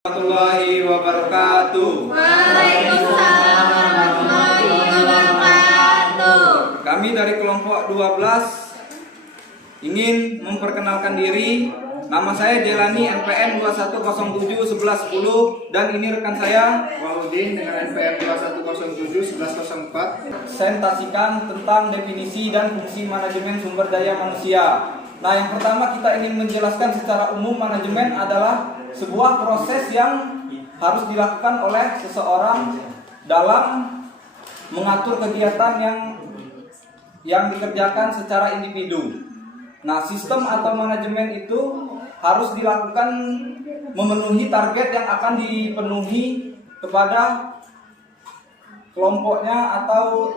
Warahmatullahi wabarakatuh. Waalaikumsalam warahmatullahi wabarakatuh. Kami dari kelompok 12 ingin memperkenalkan diri. Nama saya Jelani, NPM 21071110, dan ini rekan saya Wahyudin dengan NPM 21071104. presentasikan tentang definisi dan fungsi manajemen sumber daya manusia. Nah, yang pertama kita ingin menjelaskan secara umum manajemen adalah sebuah proses yang harus dilakukan oleh seseorang dalam mengatur kegiatan yang dikerjakan secara individu. Nah, sistem atau manajemen itu harus dilakukan memenuhi target yang akan dipenuhi kepada kelompoknya atau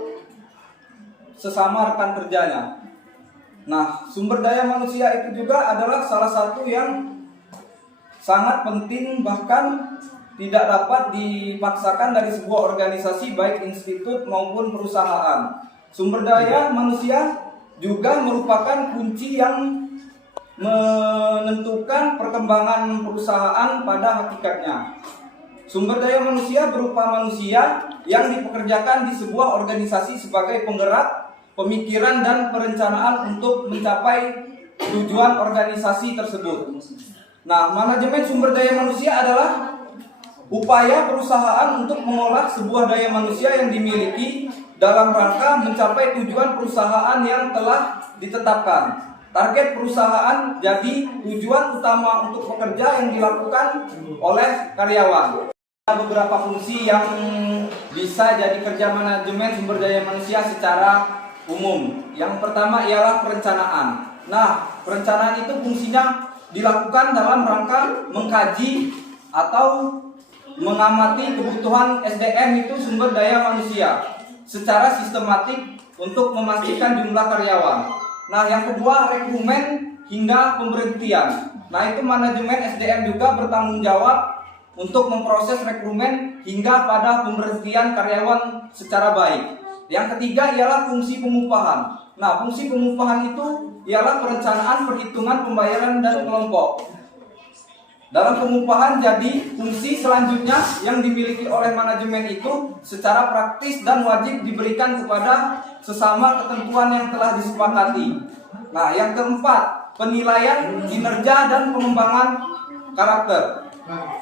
sesama rekan kerjanya. Nah, sumber daya manusia itu juga adalah salah satu yang sangat penting, bahkan tidak dapat dipaksakan dari sebuah organisasi baik institut maupun perusahaan. Sumber daya manusia juga merupakan kunci yang menentukan perkembangan perusahaan pada hakikatnya. Sumber daya manusia berupa manusia yang dipekerjakan di sebuah organisasi sebagai penggerak pemikiran dan perencanaan untuk mencapai tujuan organisasi tersebut. Nah, manajemen sumber daya manusia adalah upaya perusahaan untuk mengolah sebuah daya manusia yang dimiliki dalam rangka mencapai tujuan perusahaan yang telah ditetapkan. Target perusahaan jadi tujuan utama untuk pekerja yang dilakukan oleh karyawan. Ada beberapa fungsi yang bisa jadi kerja manajemen sumber daya manusia secara umum. Yang pertama ialah perencanaan. Nah, perencanaan itu fungsinya dilakukan dalam rangka mengkaji atau mengamati kebutuhan SDM itu sumber daya manusia secara sistematik untuk memastikan jumlah karyawan. Nah, yang kedua rekrumen hingga pemberhentian. Nah, itu manajemen SDM juga bertanggung jawab untuk memproses rekrumen hingga pada pemberhentian karyawan secara baik. Yang ketiga ialah fungsi pengupahan. Nah, fungsi pengupahan itu ialah perencanaan, perhitungan, pembayaran, dan kelompok. Dalam pengupahan jadi fungsi selanjutnya yang dimiliki oleh manajemen itu secara praktis dan wajib diberikan kepada sesama ketentuan yang telah disepakati. Nah, yang keempat, penilaian kinerja dan pengembangan karakter.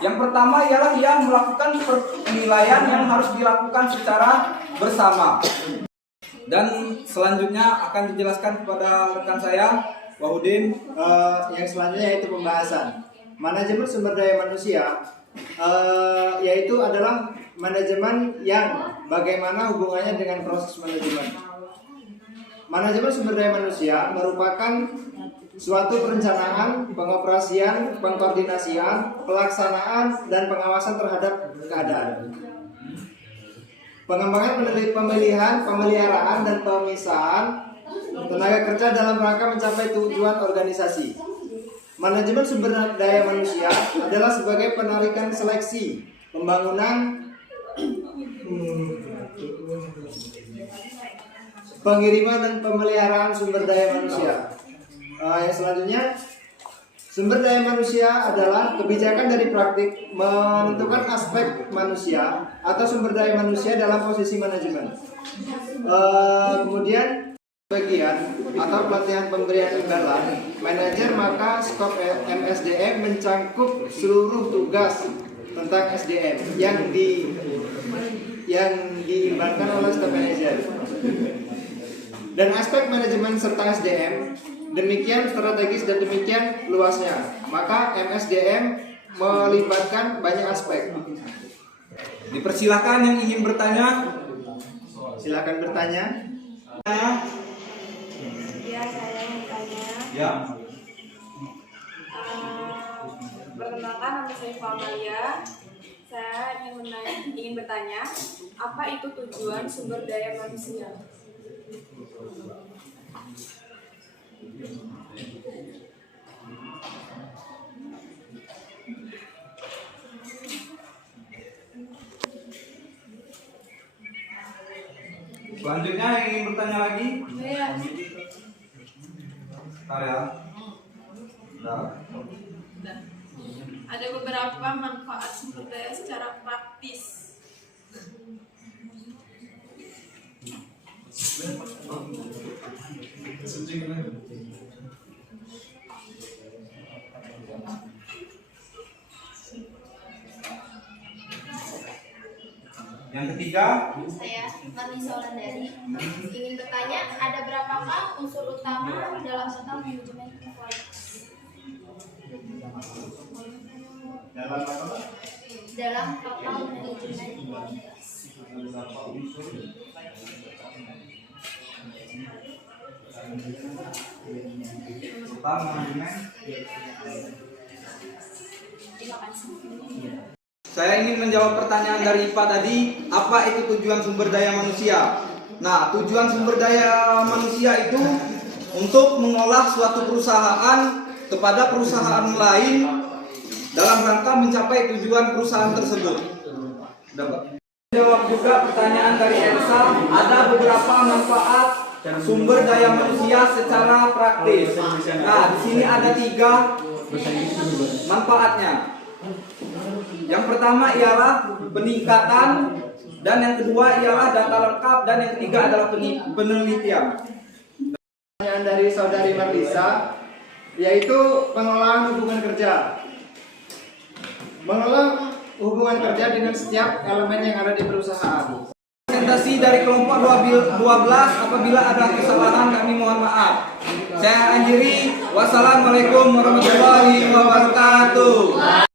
Yang pertama ialah yang melakukan penilaian yang harus dilakukan secara bersama. Dan selanjutnya akan dijelaskan kepada rekan saya, Wahyudin. Yang selanjutnya yaitu pembahasan manajemen sumber daya manusia, yaitu adalah manajemen yang bagaimana hubungannya dengan proses manajemen. Manajemen sumber daya manusia merupakan suatu perencanaan, pengoperasian, pengkoordinasian, pelaksanaan, dan pengawasan terhadap keadaan. Pengembangan, pemilihan, pemeliharaan, dan pemisahan tenaga kerja dalam rangka mencapai tujuan organisasi. Manajemen sumber daya manusia adalah sebagai penarikan seleksi, pembangunan, pengiriman, dan pemeliharaan sumber daya manusia. Yang selanjutnya, sumber daya manusia adalah kebijakan dari praktik menentukan aspek manusia atau sumber daya manusia dalam posisi manajemen. Kemudian bagian atau pelatihan pemberian imbalan manajer, maka skop MSDM mencangkup seluruh tugas tentang SDM yang diimbankan oleh staf manajer. Dan aspek manajemen serta SDM demikian strategis dan demikian luasnya, maka MSDM melibatkan banyak aspek. Dipersilakan yang ingin bertanya. Silakan bertanya. Ya, saya mau tanya. Ya. Perkenalkan, nama saya Famalia. Saya ingin bertanya, apa itu tujuan sumber daya manusia? Selanjutnya yang ingin bertanya lagi. Ya. Karya. Nah. Ada beberapa berapa manfaat sumber daya secara praktis? Yang ketiga, Saya Marlisa Wulandari ingin bertanya, ada berapakah unsur utama dalam total manajemen kualitas? Dalam total manajemen kualitas. total manajemen. Terima kasih. Saya ingin menjawab pertanyaan dari IPA tadi, apa itu tujuan sumber daya manusia? Nah, tujuan sumber daya manusia itu untuk mengolah suatu perusahaan kepada perusahaan lain dalam rangka mencapai tujuan perusahaan tersebut. Dapat. Jawab juga pertanyaan dari Elsa, ada beberapa manfaat sumber daya manusia secara praktis. Nah, di sini ada 3 manfaatnya. Yang pertama ialah peningkatan, dan yang kedua ialah data lengkap, dan yang ketiga adalah penelitian. Pertanyaan dari saudari Marlisa, yaitu pengelolaan hubungan kerja. Mengelola hubungan kerja dengan setiap elemen yang ada di perusahaan. Presentasi dari kelompok 12, apabila ada kesalahan kami mohon maaf. Saya akhiri, wassalamualaikum warahmatullahi wabarakatuh.